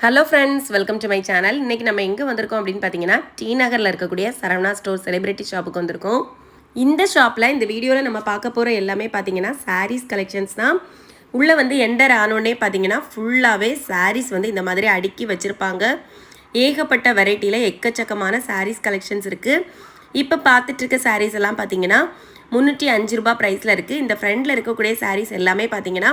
Hello friends welcome to my channel இன்றைக்கி நம்ம எங்கே வந்திருக்கோம் அப்படின்னு பார்த்தீங்கன்னா டி நகரில் இருக்கக்கூடிய சரவணா ஸ்டோர் செலிபிரிட்டி ஷாப்புக்கு வந்திருக்கோம். இந்த ஷாப்பில் இந்த வீடியோவில் நம்ம பார்க்க போகிற எல்லாமே பார்த்தீங்கன்னா சாரீஸ் கலெக்ஷன்ஸ் தான். உள்ளே வந்து என்டர் ஆனோடனே பார்த்தீங்கன்னா ஃபுல்லாகவே சாரீஸ் வந்து இந்த மாதிரி அடுக்கி வச்சுருப்பாங்க. ஏகப்பட்ட வெரைட்டியில் எக்கச்சக்கமான சாரீஸ் கலெக்ஷன்ஸ் இருக்குது இப்போ பார்த்துட்ருக்க சாரீஸ் எல்லாம் பார்த்தீங்கன்னா முந்நூற்றி அஞ்சு ரூபா ப்ரைஸில் இருக்குது இந்த ஃப்ரெண்டில் இருக்கக்கூடிய சாரீஸ் எல்லாமே பார்த்தீங்கன்னா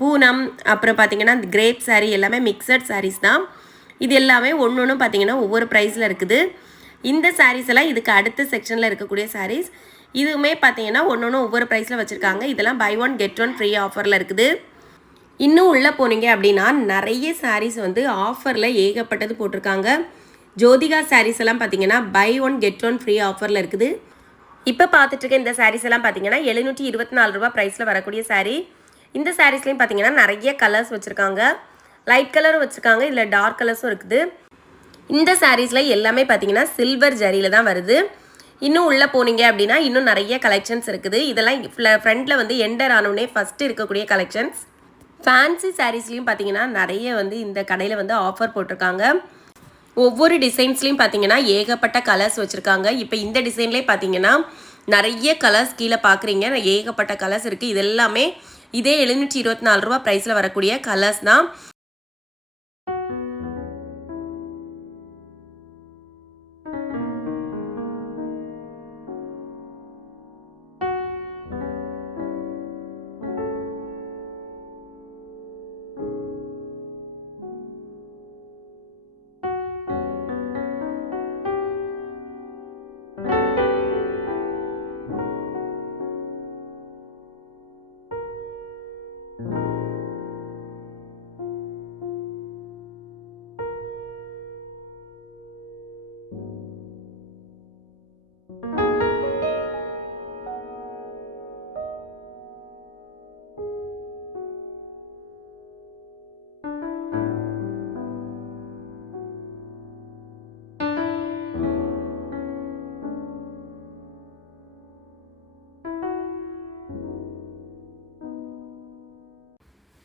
பூனம் அப்புறம் பார்த்தீங்கன்னா கிரேப் saree எல்லாமே மிக்சட் சாரீஸ் தான். இது எல்லாமே ஒன்று ஒன்றும் பார்த்தீங்கன்னா ஒவ்வொரு ப்ரைஸில் இருக்குது. இந்த சாரீஸ் எல்லாம் இதுக்கு அடுத்த செக்ஷனில் இருக்கக்கூடிய சாரீஸ் இதுவுமே பார்த்தீங்கன்னா ஒன்று ஒன்று ஒவ்வொரு ப்ரைஸில் வச்சுருக்காங்க. இதெல்லாம் buy one get one free ஆஃபரில் இருக்குது. இன்னும் உள்ளே போனீங்க அப்படின்னா நிறைய சாரீஸ் வந்து ஆஃபரில் ஏகப்பட்டது போட்டிருக்காங்க. ஜோதிகா சாரீஸ் எல்லாம் பார்த்தீங்கன்னா buy one get one free ஆஃபரில் இருக்குது. இப்போ பார்த்துட்டு இருக்க இந்த சாரீஸ் எல்லாம் பார்த்தீங்கன்னா எழுநூற்றி இருபத்தி நாலு ரூபா ப்ரைஸில் வரக்கூடிய சாரீ இந்த சாரீஸ்லேயும் பார்த்தீங்கன்னா நிறைய கலர்ஸ் வச்சுருக்காங்க. லைட் கலரும் வச்சுருக்காங்க இதில் டார்க் கலர்ஸும் இருக்குது. இந்த சாரீஸில் எல்லாமே பார்த்தீங்கன்னா சில்வர் ஜரியில் தான் வருது. இன்னும் உள்ளே போனீங்க அப்படின்னா இன்னும் நிறைய கலெக்ஷன்ஸ் இருக்குது. இதெல்லாம் ஃப்ரண்ட்டில் வந்து எண்டர் ஆனோடனே ஃபஸ்ட்டு இருக்கக்கூடிய கலெக்ஷன்ஸ் ஃபேன்சி சாரீஸ்லேயும் பார்த்தீங்கன்னா நிறைய வந்து இந்த கடையில் வந்து ஆஃபர் போட்டிருக்காங்க. ஒவ்வொரு டிசைன்ஸ்லையும் பார்த்தீங்கன்னா ஏகப்பட்ட கலர்ஸ் வச்சுருக்காங்க. இப்போ இந்த டிசைன்லேயே பார்த்தீங்கன்னா நிறைய கலர்ஸ் கீழே பார்க்குறீங்க ஏகப்பட்ட கலர்ஸ் இருக்குது இது எல்லாமே இதே எழுநூற்றி இருபத்தி நாலு ரூபா ப்ரைஸில் வரக்கூடிய கலர்ஸ் தான்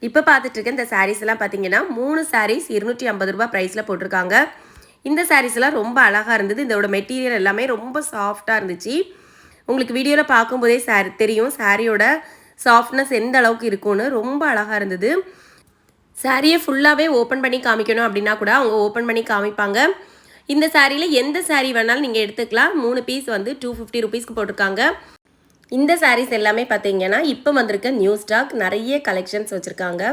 இப்போ பார்த்துட்டு இருக்க இந்த சாரீஸ் எல்லாம் பார்த்தீங்கன்னா மூணு சாரீஸ் இருநூற்றி ஐம்பது ரூபா ப்ரைஸில் போட்டிருக்காங்க. இந்த sarees எல்லாம் ரொம்ப அழகாக இருந்தது. இதோட மெட்டீரியல் எல்லாமே ரொம்ப சாஃப்டாக இருந்துச்சு. உங்களுக்கு வீடியோவில் பார்க்கும்போதே சாரி தெரியும். சாரியோட சாஃப்ட்னஸ் எந்த அளவுக்கு இருக்கும்னு ரொம்ப அழகாக இருந்தது. சாரியை ஃபுல்லாகவே ஓப்பன் பண்ணி காமிக்கணும் அப்படின்னா கூட அவங்க ஓப்பன் பண்ணி காமிப்பாங்க. இந்த சாரியில் எந்த saree வேணாலும் நீங்கள் எடுத்துக்கலாம். மூணு பீஸ் வந்து டூ ஃபிஃப்டி ருபீஸ்க்கு போட்டிருக்காங்க. இந்த சாரீஸ் எல்லாமே பார்த்தீங்கன்னா இப்போ வந்திருக்க நியூ ஸ்டாக் நிறைய கலெக்ஷன்ஸ் வச்சுருக்காங்க.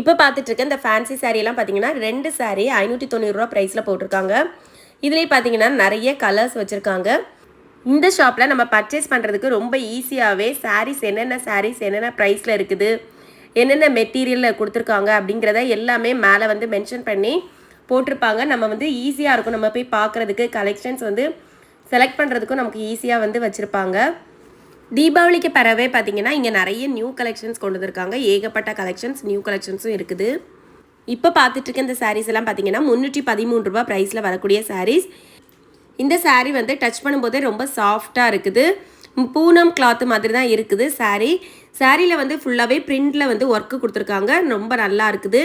இப்போ பார்த்துட்டு இருக்க இந்த ஃபேன்சி எல்லாம் பார்த்தீங்கன்னா ரெண்டு சாரீ ஐநூற்றி தொண்ணூறுரூவா ப்ரைஸில் போட்டிருக்காங்க. இதுலேயே பார்த்தீங்கன்னா நிறைய கலர்ஸ் வச்சுருக்காங்க. இந்த ஷாப்பில் நம்ம பர்ச்சேஸ் பண்ணுறதுக்கு ரொம்ப ஈஸியாகவே சாரீஸ் என்னென்ன சாரீஸ் என்னென்ன ப்ரைஸில் இருக்குது என்னென்ன மெட்டீரியலில் கொடுத்துருக்காங்க அப்படிங்கிறத எல்லாமே மேலே வந்து மென்ஷன் பண்ணி போட்டிருப்பாங்க. நம்ம வந்து ஈஸியாக இருக்கும். நம்ம போய் பார்க்குறதுக்கு கலெக்ஷன்ஸ் வந்து செலக்ட் பண்ணுறதுக்கும் நமக்கு ஈஸியாக வந்து வச்சுருப்பாங்க. தீபாவளிக்கு பறவை பார்த்தீங்கன்னா இங்கே நிறைய நியூ கலெக்ஷன்ஸ் கொண்டு வந்திருக்காங்க. ஏகப்பட்ட கலெக்ஷன்ஸ் நியூ கலெக்ஷன்ஸும் இருக்குது. இப்போ பார்த்துட்டு இருக்க இந்த சாரீஸ் எல்லாம் பார்த்தீங்கன்னா முந்நூற்றி பதிமூணு ரூபாய் ப்ரைஸில் வரக்கூடிய சாரீஸ் இந்த சாரீ வந்து டச் பண்ணும்போதே ரொம்ப சாஃப்டாக இருக்குது. பூனம் கிளாத் மாதிரி தான் இருக்குது சாரீ சாரியில் வந்து ஃபுல்லாகவே பிரிண்டில் வந்து ஒர்க்கு கொடுத்துருக்காங்க. ரொம்ப நல்லா இருக்குது.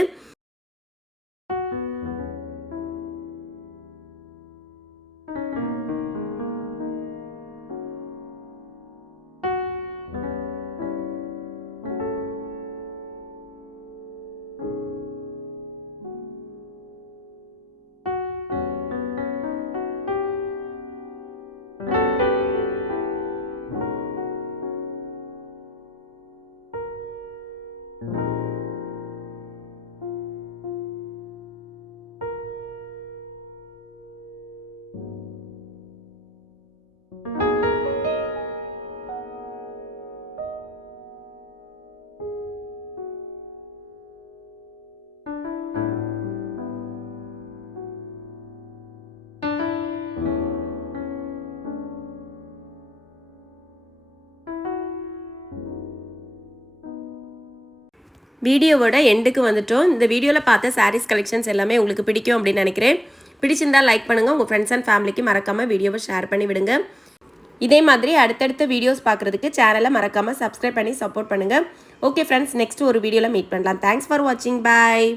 வீடியோவோட எண்டுக்கு வந்துட்டோம். இந்த வீடியோவில் பார்த்த சாரீஸ் கலெக்ஷன்ஸ் எல்லாமே உங்களுக்கு பிடிக்கும் அப்படின்னு நினைக்கிறேன். பிடிச்சிருந்தால் லைக் பண்ணுங்கள் உங்கள் ஃப்ரெண்ட்ஸ் அண்ட் ஃபேமிலிக்கு மறக்காமல் வீடியோவை ஷேர் பண்ணி விடுங்க. இதே மாதிரி அடுத்தடுத்த வீடியோஸ் பார்க்குறதுக்கு சேனலை மறக்காமல் சப்ஸ்கிரைப் பண்ணி சப்போர்ட் பண்ணுங்கள் ஓகே ஃப்ரெண்ட்ஸ் நெக்ஸ்ட் ஒரு வீடியோவில் மீட் பண்ணலாம். தேங்க்ஸ் ஃபார் வாட்சிங் பாய்